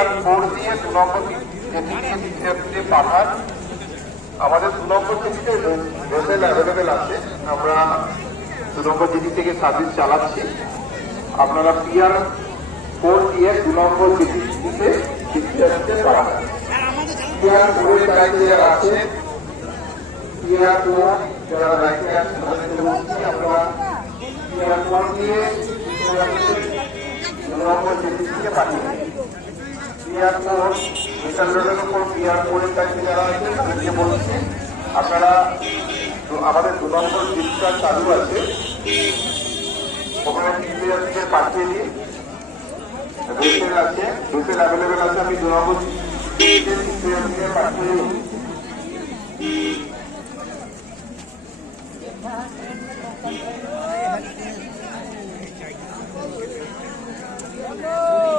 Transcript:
PR 4 দিয়ে 2 নম্বর চিঠিতে পাঠান। আমাদের 2 নম্বর চিঠিতে ভেসেল অ্যাভেলেবেল আছে, আমরা 2 নম্বর চিঠি থেকে সার্ভিস চালাচ্ছি। আপনারা পিআর 4 দিয়ে 2 নম্বর চিঠিতে পাঠান। পিআর 4 এর দায়িত্বে যারা আছে, পিআর 4 যারা দায়িত্বে আছে তাদেরকে বলছি আপনারা পিআর 4 দিয়ে 2 নম্বর চিঠিতে পাঠিয়ে পিআর 4 মিটার রোডের উপর পিআর 4 এর দায়িত্বে যারা আছে তাদেরকে বলছি আপনারা আমাদের 2 নম্বর চিঠিটা চালু আছে, ওখানে টিপিআরকে পাঠিয়ে দিন। ভেসেল আছে, ভেসেল অ্যাভেলেবেল আছে, আমি 2 নম্বর চিঠিতে টিপিআরকে পাঠিয়ে দিন।